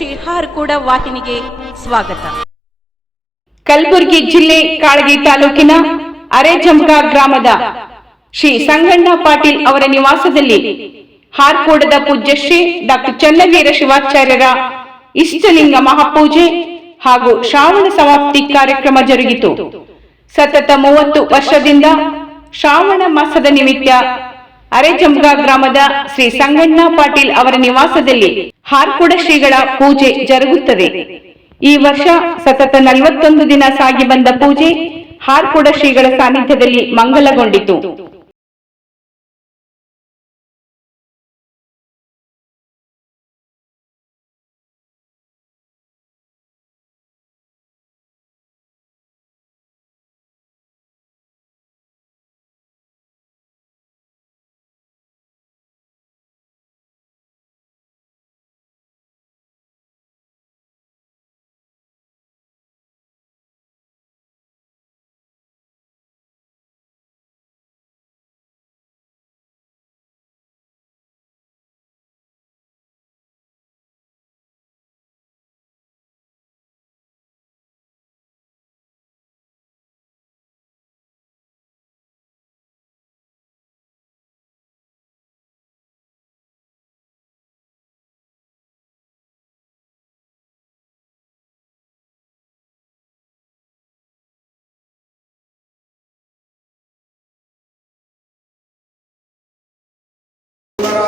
ಶ್ರೀ ಹಾರ್ಕೂಡ ವಾಹಿನಿಗೆ ಸ್ವಾಗತ. ಕಲಬುರಗಿ ಜಿಲ್ಲೆ ಕಾಳಗಿ ತಾಲೂಕಿನ ಅರೆಜಂಕ ಗ್ರಾಮದ ಶ್ರೀ ಸಂಗಣ್ಣ ಪಾಟೀಲ್ ಅವರ ನಿವಾಸದಲ್ಲಿ ಹಾರ್ಕೋಡದ ಪೂಜ್ಯ ಶ್ರೀ ಡಾಕ್ಟರ್ ಚನ್ನವೀರ ಶಿವಾಚಾರ್ಯರ ಇಷ್ಟಲಿಂಗ ಮಹಾಪೂಜೆ ಹಾಗೂ ಶ್ರಾವಣ ಸಮಾಪ್ತಿ ಕಾರ್ಯಕ್ರಮ ಜರುಗಿತು. ಸತತ ಮೂವತ್ತು ವರ್ಷದಿಂದ ಶ್ರಾವಣ ಮಾಸದ ನಿಮಿತ್ತ ಅರೆಜಂಗ ಗ್ರಾಮದ ಶ್ರೀ ಸಂಗಣ್ಣ ಪಾಟೀಲ್ ಅವರ ನಿವಾಸದಲ್ಲಿ ಹಾರ್ಕುಡ ಶ್ರೀಗಳ ಪೂಜೆ ಜರುಗುತ್ತದೆ. ಈ ವರ್ಷ ಸತತ ನಲವತ್ತೊಂದು ದಿನ ಸಾಗಿ ಬಂದ ಪೂಜೆ ಹಾರ್ಕುಡ ಶ್ರೀಗಳ ಸಾನ್ನಿಧ್ಯದಲ್ಲಿ ಮಂಗಲಗೊಂಡಿತು.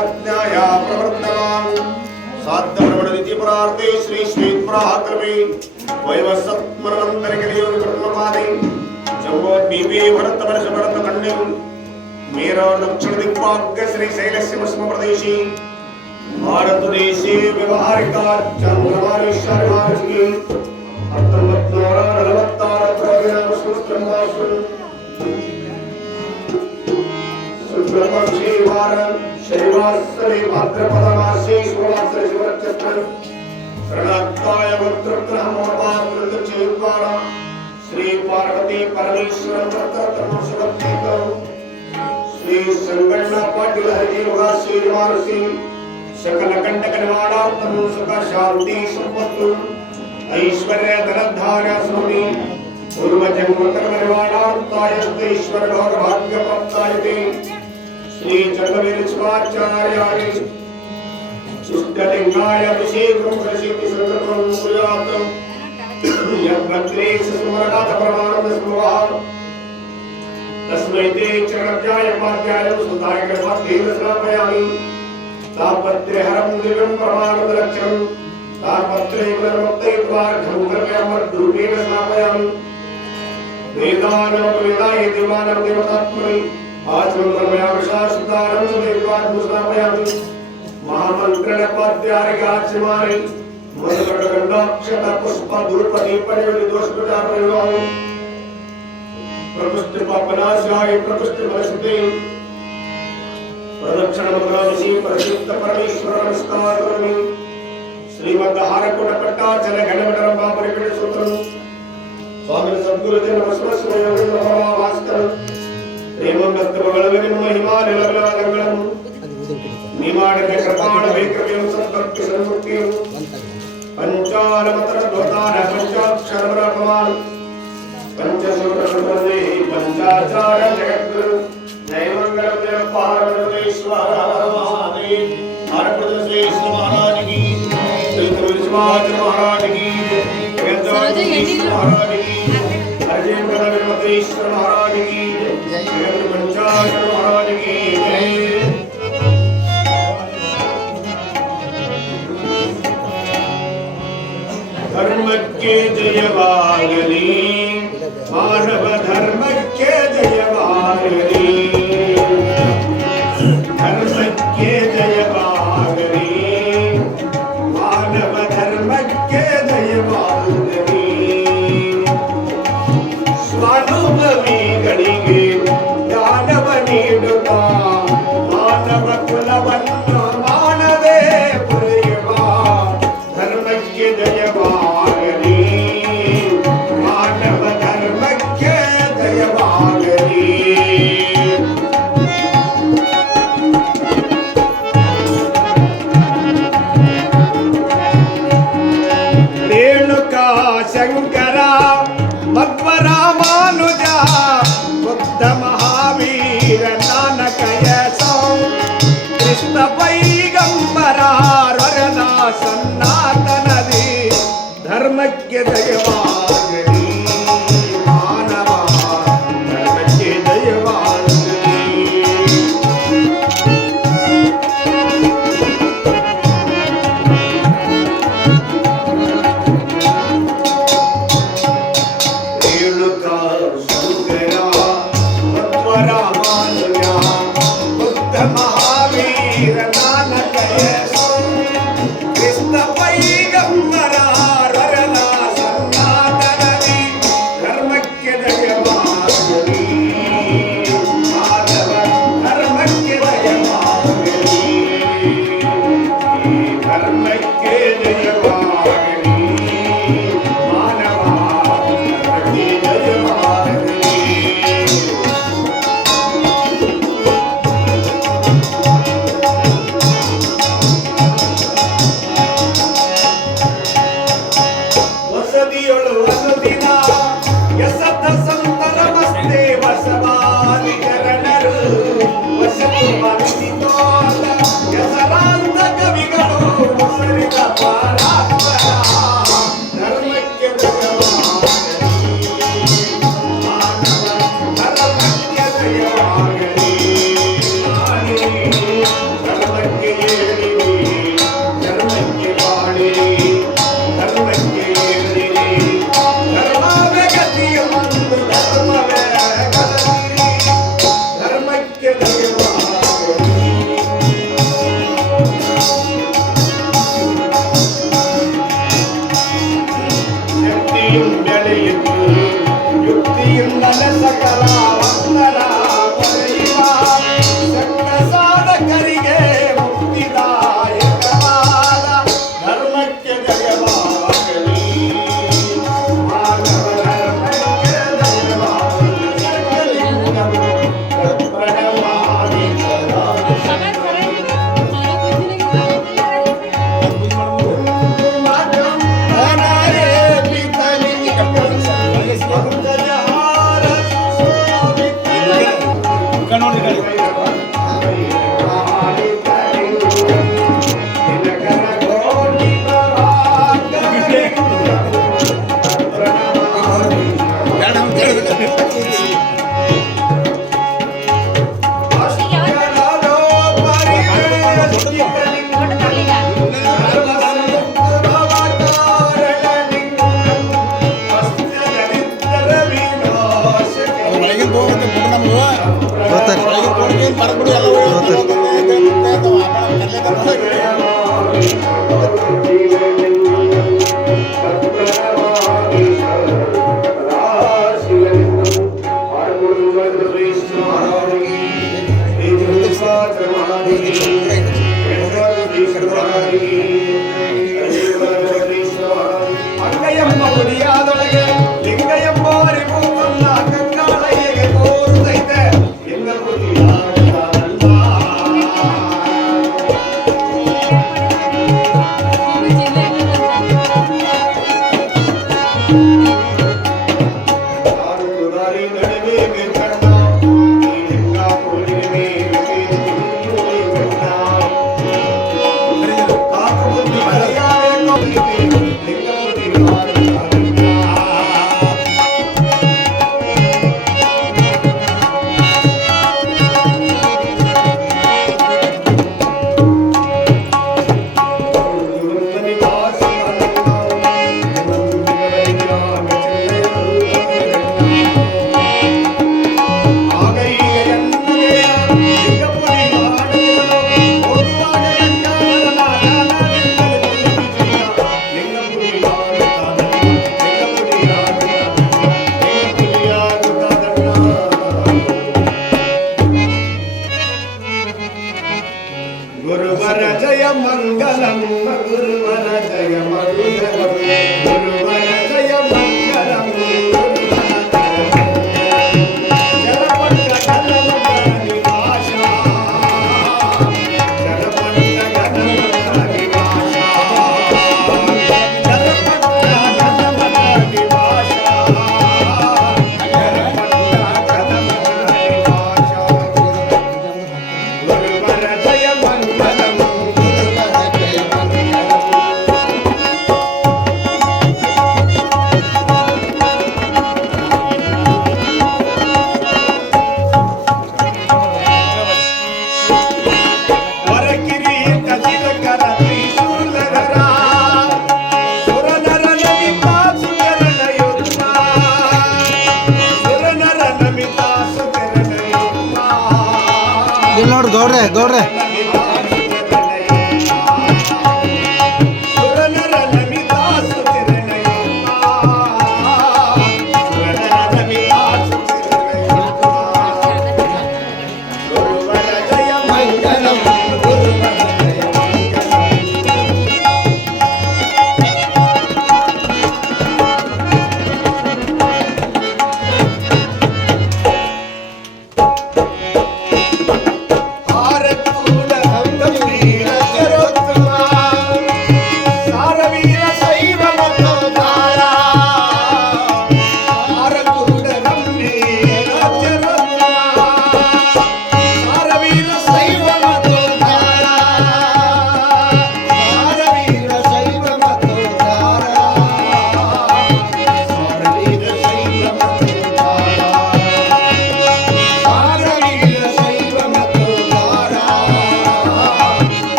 ज्ञाय प्रवर्तमान साध्य प्रवणदिति परार्थे श्री श्वेत प्राक्रमे वैवसत्मरमंतर कलियोग प्रथमपादे जम्बो बीबे भरत वर्ष भरत खंडे मेरा శనివాసరే భాద్రపద మాసే శివరాత్రి శివరక్షత్రను ప్రణాయ వృత్రమోపాదృత చేద్వార శ్రీ పార్వతీ పరమేశ్వర వ్రతమసుభక్తితో శ్రీ సంగణ పాటిల హరిజీవగా శ్రీనివాసి సకల కంటక నివాడార్థము సుఖ శాంతి సంపత్తు ఐశ్వర్య ధనధార స్వామి श्री चक्रवीरेश्वराचार्याय शुद्धलिंगाय अभिषेकं सशिति सततं प्रयातं यद्भद्रे सुस्मरणाथ परमानन्द स्मृहः तस्मै ते चक्रजाय पाद्याय सुधाय कर्माधीन समर्पयामि तापत्रहरं दिव्यं परमानन्द लक्षणं तापत्रे पुनर्वक्ते द्वार्घं कर्मयामर्द्रूपेण स्थापयामि वेदानववेदाय देवानवदेवतात्मनि आचरण कर्मयामि शास्त्रदानं देवात्म स्थापयामि महामन्त्रेण पाद्यार्घाच्यमानि मदकटगण्डाक्षतपुष्पदुर्पदीपनिर्दोषप्रचारप्रयोगौ प्रपुष्टिपापनाशाय प्रपुष्टिफलश्रुते प्रदक्षिणमन्त्रादिशि प्रसिद्धपरमेश्वरनमस्कारकरोमि श्रीमद् हारकुटपट्टाचलघनमटरम्बापरिपिणसूत्रम् स्वामिन् सद्गुरुजनम ಸರ್ವತ್ರಗಳವರಿನ ಮಹಿಮಾನಿಲಗಳಾದಗಳನ್ನು ನೀ ಮಾಡಿದ ಕೃಪಾಣ ವೈಕರ್ಯವು ಸಂಪರ್ಕಿ ಸಂಪರ್ಕಿಯು ಪಂಚಾಲ ಮತರ ಧ್ವತಾನ ಪಂಚಾಕ್ಷರ ಪ್ರಮಾಣ ಪಂಚಸೂರ ಸಂಬಂಧಿ ಪಂಚಾಚಾರ ಜಗದ್ಗುರು ದೈವಂಗಲ ಪಾರ್ವತೇಶ್ವರ ಮಹಾದೇವ್ ಭಾರತ ಶ್ರೇಷ್ಠ ಮಹಾರಾಜ ಕಿ ಶ್ರೀ ವಿಶ್ವಾಸ ಮಹಾರಾಜ ಕಿ ಮಹಾರಾಜ ಕಿ ಅಜಯ विमतेश्वर महाराज की जय पंचाक्षर महाराज की जय धर्म के जयवागली मानव धर्म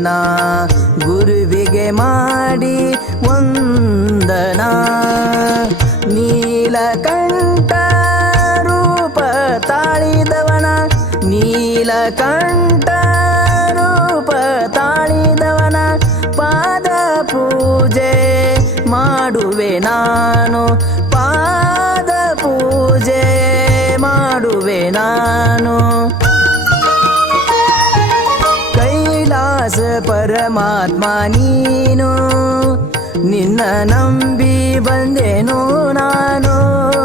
ಭಜನ ಗುರುವಿಗೆ ಮಾಡಿ ವಂದನ. ನೀಲಕಂಠ ರೂಪ ತಾಳಿದವನ ನೀಲಕಂಠ ರೂಪ ತಾಳಿದವನ. ಪಾದ ಪೂಜೆ ಮಾಡುವೆ ನಾನು ಪರಮಾತ್ಮ ನೀನು. ನಿನ್ನ ನಂಬಿ ಬಂದೆನು ನಾನು.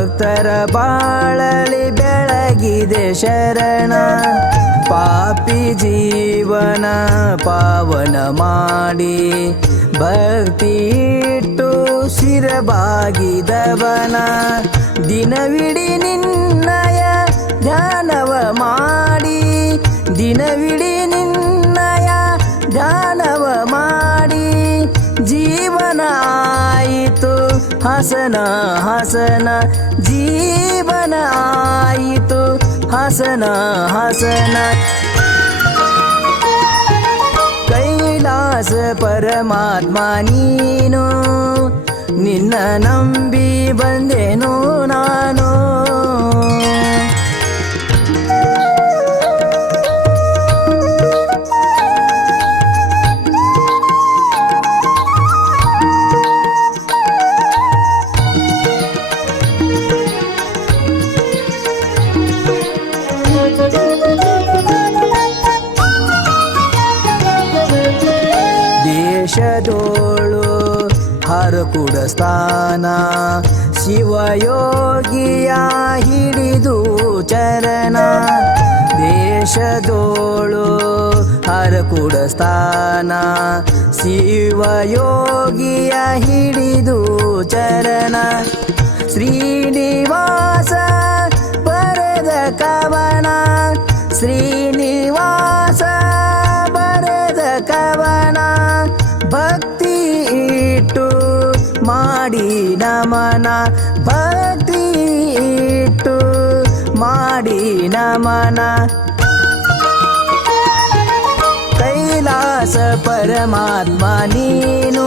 ಭಕ್ತರ ಬಾಳಲಿ ಬೆಳಗಿದೆ ಶರಣ. ಪಾಪಿ ಜೀವನ ಪಾವನ ಮಾಡಿ. ಭಕ್ತಿ ಇಟ್ಟು ಶಿರಬಾಗಿದವನ ದಿನವಿಡಿ ನಿನ್ನಯ ಧ್ಯಾನವ ಮಾಡಿ. ದಿನವಿಡಿ ನಿನ್ನಯ ಧ್ಯಾನವ ಮಾಡಿ. ಜೀವನ ಆಯಿತು ಹಸನ ಹಸನ ಜೀವನ ಆಯಿತು ಹಸನ ಹಸನ ಕೈಲಾಸ ಪರಮಾತ್ಮ ನೀನು ನಿನ್ನ ನಂಬಿ ಬಂದೆನು ನಾನು ಸ್ಥಾನ ಶಿವಯೋಗಿಯ ಹಿಡಿದು ಚರಣ ದೇಶದೋಳು ಹರಕುಡ ಸ್ಥಾನ ಶಿವಯೋಗಿಯ ಹಿಡಿದು ಚರಣ ಶ್ರೀನಿವಾಸ ಬರೆದ ಕವನ ಶ್ರೀನಿವಾಸ ಬರೆದ ಕವನ ಭಕ್ತಿ ಇಟ್ಟು ಮಾಡಿ ನಮನ ಭಕ್ತಿ ಇಟ್ಟು ಮಾಡಿ ನಮನ ಕೈಲಾಸ ಪರಮಾತ್ಮ ನೀನು,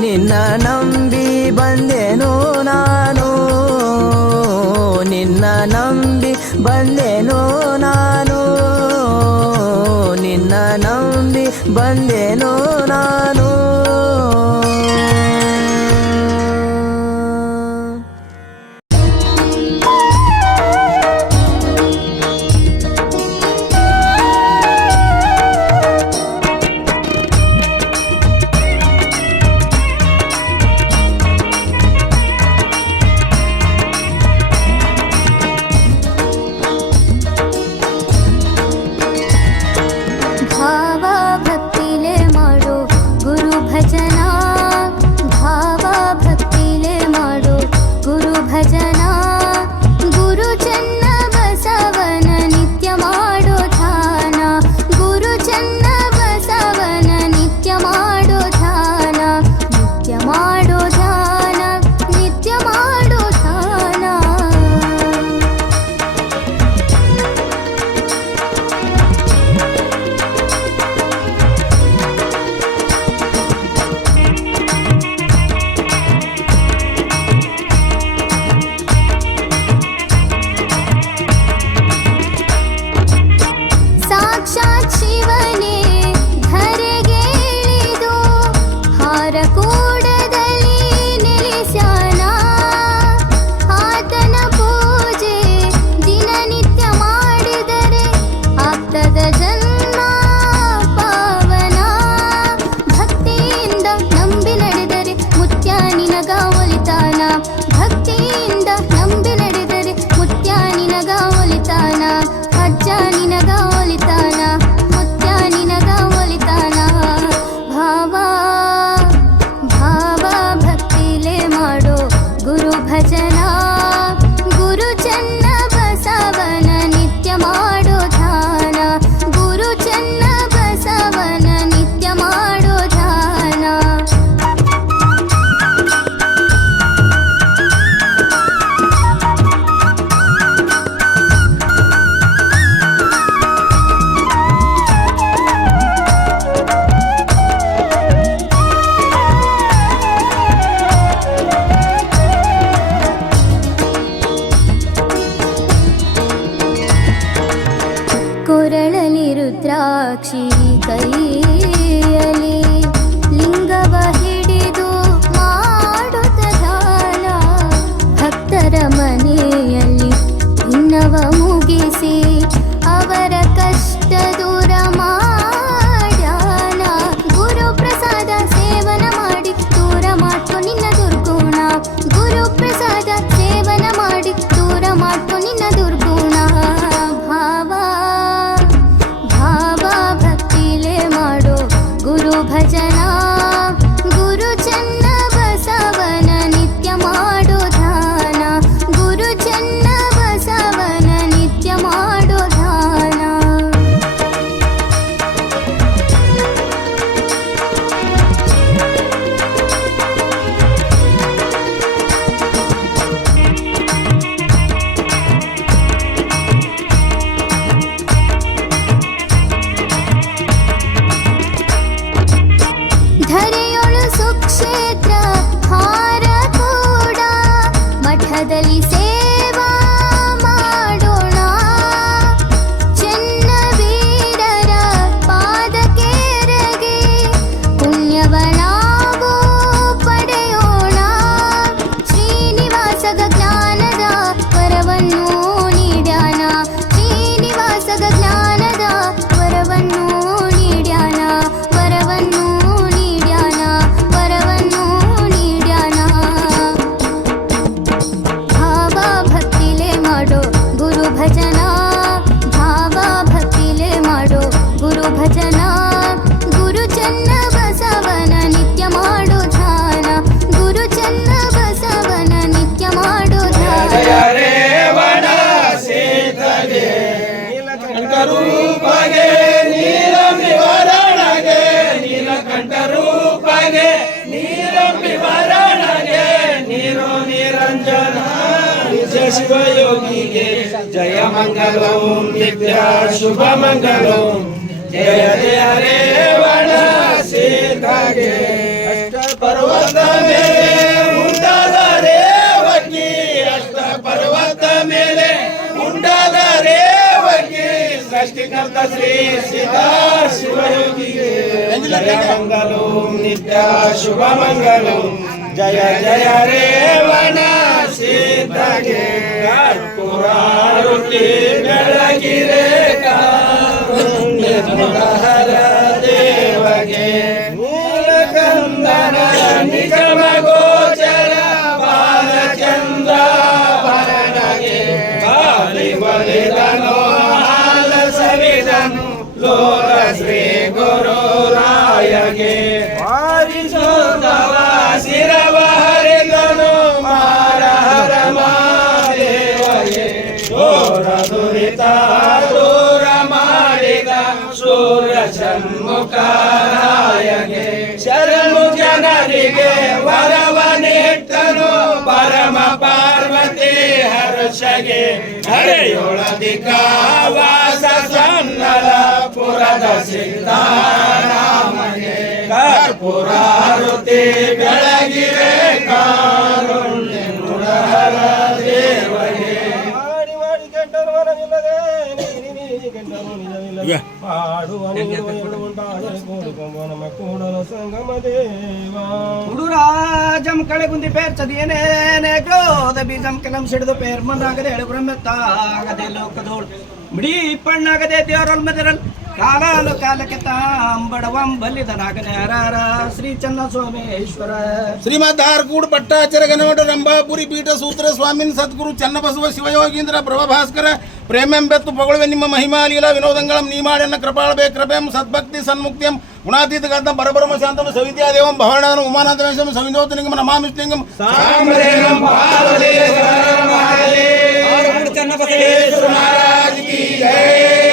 ನಿನ್ನ ನಂಬಿ ಬಂದೆನು ನಾನು. ನಿನ್ನ ನಂಬಿ ಬಂದೆನು ನಾನು. ನಿನ್ನ ನಂಬಿ ಬಂದೆನು ನಾನು. 역시 ಶುಭ ಮಂಗಲಂ ಜಯ ಜಯ ರೇವಣ ಸೀತಾಗೆ. ಅಷ್ಟ ಪರ್ವತ ಮೇಲೆ ಉಂಟಾದ ರೇವಕಿ ಅಷ್ಟ ಪರ್ವತ ಮೇಲೆ ಉಂಟಾದ ರೇವಕಿ. ಸೃಷ್ಟಿಕರ್ತ ಶ್ರೀ ಸೀತಾ ಶಿವಯೋಗಿಗೆ. ಜಯ ಮಂಗಲಂ ನಿತ್ಯ ಶುಭ ಮಂಗಲಂ ಜಯ ಜಯ ರೇವಣ ಸೀತಾಗೆ ಕರ್ಪೂರಾರುತಿ ಬೆಳಗಿರೆ ಕಾರುಣ್ಯಮುರಹರ ದೇವಗೆ ನೀಲಕಂದನ ನಿಗಮ ಗೋಚರ ಬಾಲಚಂದ್ರ ಭರಣಗೆ ಕಾಲಿ ಬಲಿದನು ಹಾಲ ಸವಿದನು ಲೋಲ ಶ್ರೀ ಗುರು ರಾಯಗೆ ಆರಿಸೋದವ ಶಿರವ ಷಣ್ಮುಖರಾಯಗೆ ಶರಣು ಜನರಿಗೆ ವರವ ನೀಟ್ಟನು ಪರಮ ಪಾರ್ವತಿ ಹರ್ಷಗೆ. ಹರೆಯೊಳದಿಕ ವಾಸ ಸನ್ನಲ ಪುರದ ಸಿದ್ಧಾರಾಮಗೆ ಕರ್ಪುರಾರುತಿ ಬೆಳಗಿರೆ ಕಾರುಣ್ಯ ಮುರಹರ. గుడురాజం కళగుంది పేర్చదియనేనేకో బీజం కలం సిడుదు పేర్మన్నాగదే అడుగురం తాగదే లోకదోడు మిడి పಣ್ಣాగదే దేవరల్ మెదరల్ ಪೇರ್ ಮಂದಾಗದೆ ಎಳೆ ಬ್ರಹ್ಮತ್ತಾಗದೆ ಲೋಕದೋಳು ಮಿಡಿ ಪಣ್ಣಾಗದೆ ದೇವರಲ್ ಮದಿರಲ್ ಕಾಲಾಲು ಕಾಲಕ್ಕೆ ತಾಂಬಡವಂ ಬಲ್ಲಿದನಾಗದೆ ಹರಾರ ಶ್ರೀ ಚನ್ನ ಸೋಮೇಶ್ವರ ಶ್ರೀಮದ್ ಹಾರ್ಕೂಡ್ ಭಟ್ಟಾಚಾರ್ಯ ಗಣಮಠ ರಂಭಾಪುರಿ ಪೀಠ ಸೂತ್ರ ಸ್ವಾಮಿನ್ ಸದ್ಗುರು ಚನ್ನಬಸವ ಶಿವಯೋಗೀಂದ್ರ ಪ್ರಭಭಾಸ್ಕರ ಪ್ರೇಮೆಂಬೆತ್ತು ಪೊಗಳುವೆ ನಿಮ್ಮ ಮಹಿಮಾಲೀಲ ವಿನೋದಂಗಳಂ ನೀಮಾಡೆನ್ನ ಕೃಪಾಳಬೇ ಕೃಪೆಂ ಸದ್ಭಕ್ತಿ ಸನ್ಮುಕ್ತಿಯಂ ಗುಣಾತೀತ ಗಂಧಂ ಪರಬ್ರಹ್ಮ ಶಾಂತಂ ಸವಿದ್ಯಾದೇವಂ ಭವನಾದಂ ಉಮಾನಾಥವೇಶಂ ಸವಿನೋತನಿಗಂ ನಮಾಮಿಷ್ಟಿಂಗಂ ಸಾಂಬ್ರೇಣಂ ಪಾರ್ವತೇಶ್ವರ ಚನ್ನಬಸವೇಶ್ವರ ಮಹಾರಾಜ್ ಕಿ ಜೈ